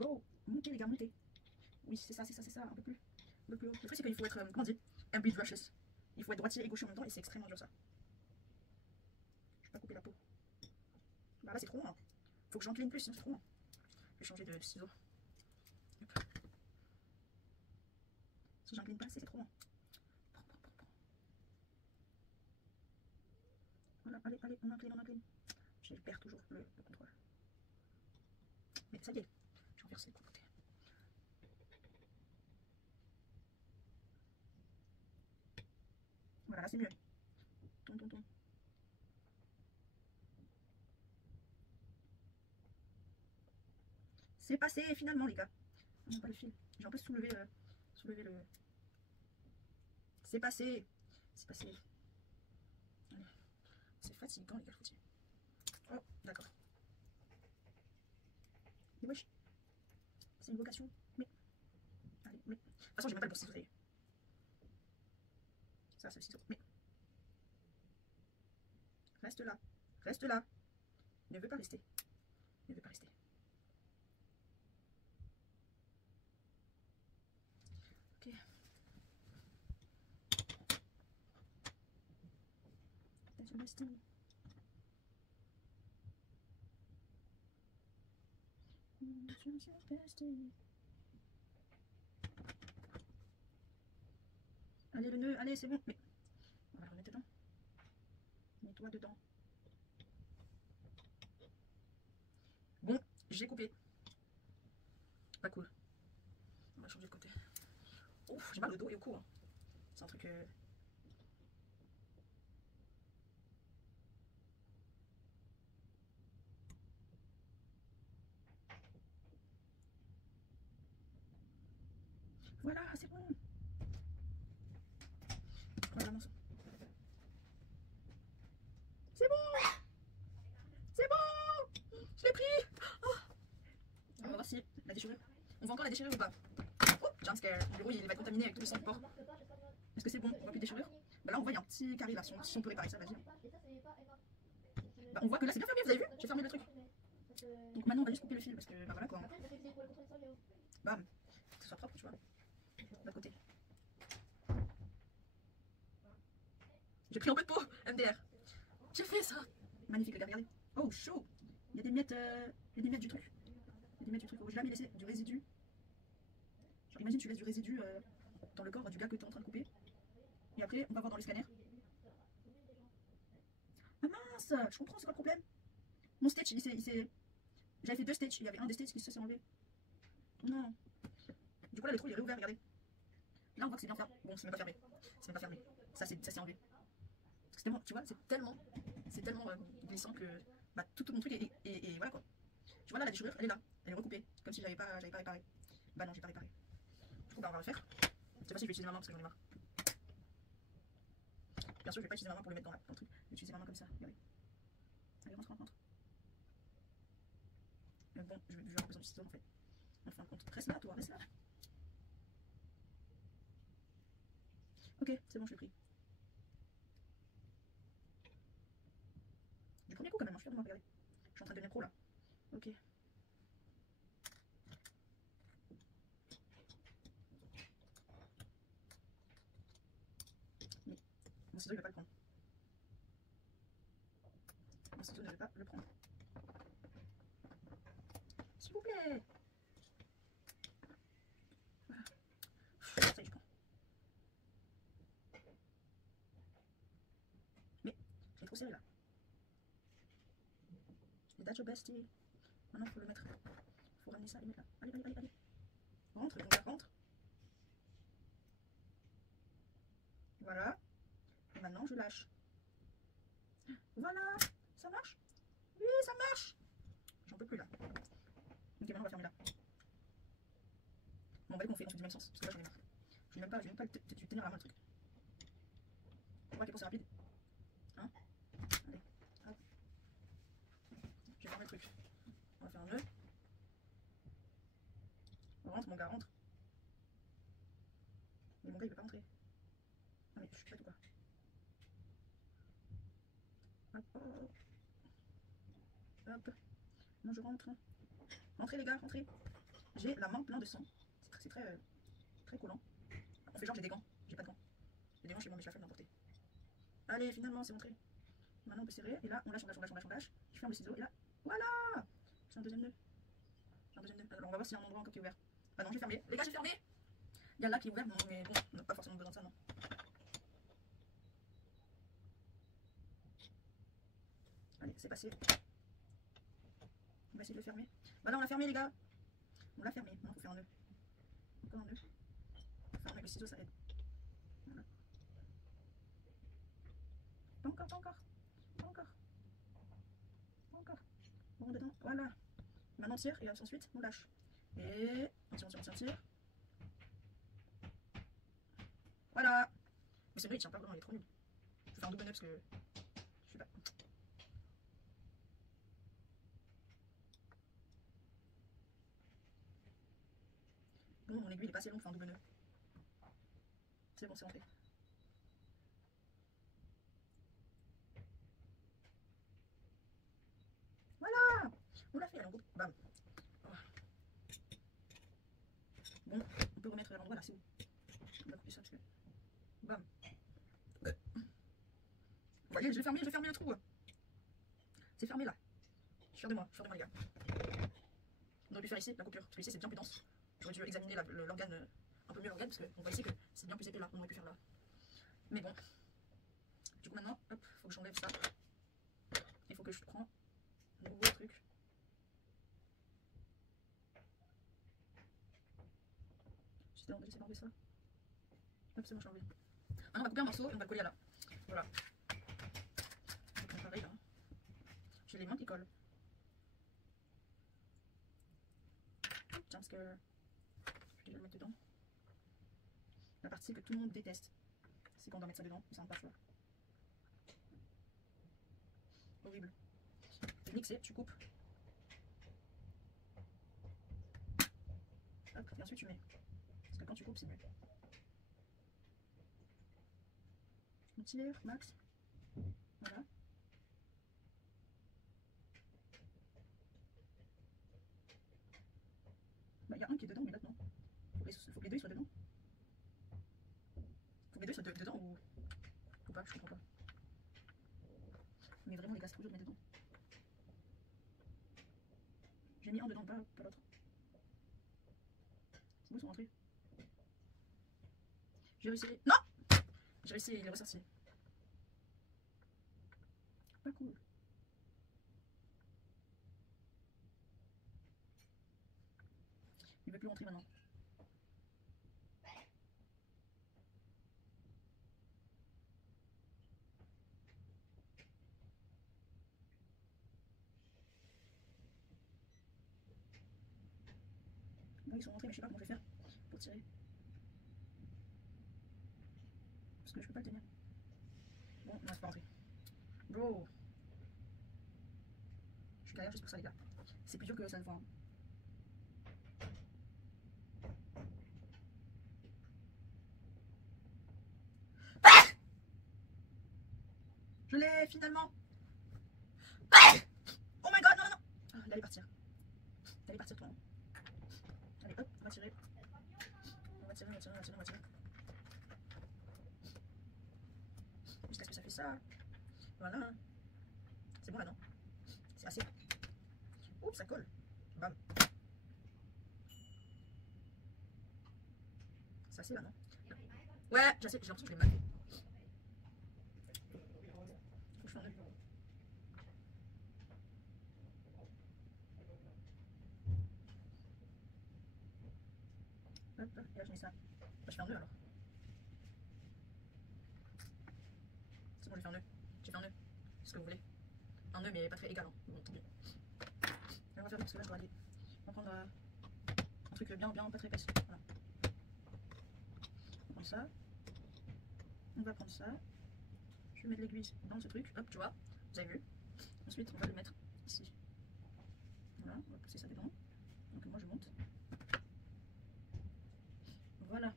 Go. Montez les gars, montez. Oui, c'est ça, c'est ça, c'est ça. Un peu plus haut. Le truc, c'est qu'il faut être, comment on dit, ambidextrous. Il faut être droitier et gaucher en même temps et c'est extrêmement dur ça. Je vais pas couper la peau. Bah là, c'est trop loin. Faut que j'incline plus, sinon c'est trop loin. Je vais changer de ciseau. Hop. Si j'incline pas, c'est trop loin. Voilà, allez, allez, on incline, on incline. Je perds toujours le contrôle. Mais ça y est, je vais renverser le côté. Voilà, là c'est mieux. Ton, ton, ton. C'est passé finalement les gars. Non, pas le fil. J'ai un peu soulevé le... C'est passé. C'est passé. C'est fatigant les gars, faut dire. Oh, d'accord. Mais wesh. C'est une vocation. Mais. Allez, mais. De toute façon, j'ai même pas le bon ciseau, ça y est. Ça, c'est le ciseau. Mais. Reste là. Reste là. Ne veut pas rester. Ne veut pas rester. Ok. That's resting. Allez, le nœud, allez, c'est bon. Mais. On va le remettre dedans. Mets-toi dedans. Bon, j'ai coupé. Pas cool. On va changer de côté. Ouf, j'ai mal au dos et au cou. Hein. C'est un truc. Voilà, c'est bon. Voilà, non, c'est bon. C'est bon. Je l'ai pris. Oh. On va voir si la déchirure. On voit encore la déchirure ou pas? Oh, jump scare. Le bureau il va être contaminé avec tout le sang du porc. Est-ce que c'est bon? On voit plus de déchirure? Bah là on voit il y a un petit carré là. Si on peut réparer ça, vas-y. Bah on voit que là c'est bien fermé, vous avez vu? J'ai fermé le truc. Donc maintenant on va juste couper le fil parce que bah voilà quoi. Bam. Que ce soit propre, tu vois. D'un côté. J'ai pris un peu de peau, MDR. J'ai fait ça. Magnifique, regardez. Oh, chaud. Il y a des miettes, du truc. Il y a des miettes du truc. J'ai jamais laissé du résidu. Genre, imagine, tu laisses du résidu dans le corps du gars que tu es en train de couper. Et après, on va voir dans le scanner. Ah mince, je comprends, c'est pas le problème. Mon stitch, il s'est... J'avais fait 2 stitches. Il y avait un des stitches qui s'est enlevé. Non. Du coup, là, le trou, il est réouvert, regardez. Là, on voit que c'est bien fermé. Bon, c'est même pas fermé. C'est même pas fermé. Ça s'est enlevé. Parce que tellement, tu vois, c'est tellement glissant que bah, tout mon truc et voilà quoi. Tu vois là la déchirure, elle est là, elle est recoupée, comme si j'avais pas réparé. Bah non, j'ai pas réparé. Du coup bah on va le faire. Cette fois-ci je vais utiliser ma main parce que j'en ai marre. Bien sûr je vais pas utiliser ma main pour le mettre dans le truc, je vais utiliser ma main comme ça, regardez. Allez rentre, rentre, rentre. Bon, je vais avoir besoin de ciseaux en fait. En fin de compte, reste là toi, reste là. Ok, c'est bon, je l'ai pris. Du premier coup quand même, je suis fière de moi, regardez. Je suis en train de devenir pro là. Ok. Mais mon ciseau, je vais pas le prendre. Mon ciseau ne veut pas le prendre. S'il vous plaît. Voilà. Ça y est, je prends. Mais, j'ai trop serré là. Et that's your bestie. Maintenant, il faut le mettre. Il faut ramener ça et mettre là. Allez, allez, allez, allez. Rentre, mon gars, rentre. Voilà. Et maintenant, je lâche. Voilà. Ça marche? Oui, ça marche. J'en peux plus là. Ok, maintenant, on va fermer là. Bon, bah, on fait du même sens. Parce que là, j'en ai marre. Je vais même pas tenir la main le truc. On voit à quel point c'est rapide. Hein? Allez. Hop. Je vais fermer le truc. On va faire un nœud. Rentre, mon gars, rentre. Mais mon gars, il veut pas rentrer. Ah, mais je suis bête ou quoi? Hop, oh, oh. Hop. Non, je rentre. Rentrez, les gars, rentrez. J'ai la main pleine de sang. C'est très, très collant. On fait genre j'ai des gants. J'ai pas de gants. J'ai des gants chez moi mais j'ai la flemme d'en porter. Allez, finalement c'est montré. Maintenant on peut serrer et là on lâche, on lâche, on lâche, on lâche, on lâche. Je ferme le ciseau et là, voilà. C'est un deuxième nœud. Un deuxième nœud. Alors on va voir s'il y a un endroit encore qui est ouvert. Ah non, j'ai fermé. Les gars, j'ai fermé. Il y a là qui est ouvert, bon, mais bon, on n'a pas forcément besoin de ça, non. Allez, c'est passé. On va essayer de le fermer. Bah là, on l'a fermé, les gars. On l'a fermé. Maintenant, il faut faire un nœud. Encore un nœud. Fermer avec le ciseau, ça aide. Voilà. Pas encore, pas encore. Pas encore. Pas encore. On rentre dedans. Voilà. Maintenant, on tire et ensuite, on lâche. Et on tire, on tire, on tire, on tire. Voilà. Mais c'est vrai, il tient pas vraiment, il est trop nul. Je vais faire un double nœud parce que je sais pas. Bon, mon aiguille est pas assez longue pour faire un double nœud. C'est bon, c'est rentré. Voilà. On l'a fait, alors go. Bam. Bon, on peut remettre l'endroit là, c'est où? On va couper ça parce que. Bam. Vous voyez, j'ai fermé le trou. C'est fermé là. Je suis fier de moi, les gars. On aurait pu faire ici la coupure, parce que ici c'est bien plus dense. J'aurais dû examiner l'organe, un peu mieux l'organe, parce qu'on voit ici que c'est bien plus épais là, on aurait pu faire là. Mais bon. Du coup maintenant, hop, faut que j'enlève ça. Il faut que je prends un nouveau truc. J'essaie d'enlever ça. Hop, c'est bon, j'ai enlevé. Maintenant on va couper un morceau et on va le coller à là. Voilà. Donc pareil là. J'ai les mains qui collent. Tiens, parce que je vais le mettre dedans. La partie que tout le monde déteste, c'est quand on doit mettre ça dedans, ça n'a pas le choix. Horrible. Technique, c'est tu coupes. Hop, et ensuite tu mets. Parce que quand tu coupes, c'est mieux. On tire, max. Voilà. Bah, il y a un qui est dedans, mais l'autre non. Faut que les deux soient dedans. Faut que les deux soient dedans ou pas, je comprends pas. Mais vraiment, les gars, c'est trop dur de mettre dedans. J'ai mis un dedans, pas l'autre. C'est bon, ils sont rentrés. J'ai réussi. Non! J'ai réussi, il est ressorti. Pas cool. Il veut plus rentrer maintenant. Bon, ils sont rentrés, mais je sais pas comment je vais faire pour tirer. Parce que je peux pas le tenir. Bon, non, c'est pas rentré. Bro! Je galère juste pour ça, les gars. C'est plus dur que ça le voit. Hein. Ah! Je l'ai finalement! Ah! Oh my god, non, non, non! Ah, il allait partir. Il allait partir, toi. Allez, hop, on va tirer. On va tirer, on va tirer, on va tirer, on va tirer. Jusqu'à ce que ça fait ça. Voilà. C'est bon là, non? C'est assez. Oups, ça colle. Bam. C'est assez là, non? Ouais, j'ai l'impression que je l'ai mal fait. Faut que je fasse un nœud. Hop, et là je mets ça. Bah, je fais un nœud alors. C'est bon, j'ai fait un nœud. J'ai fait un nœud. C'est ce que vous voulez. Un nœud, mais pas très égal. Hein. Bon, tant pis. On va faire parce que là je dois aller. On va prendre un truc bien, pas très épaisse. Voilà. On va prendre ça. On va prendre ça. Je vais mettre l'aiguille dans ce truc. Hop, tu vois. Vous avez vu. Ensuite, on va le mettre ici. Voilà, on va pousser ça dedans. Donc moi je monte. Voilà.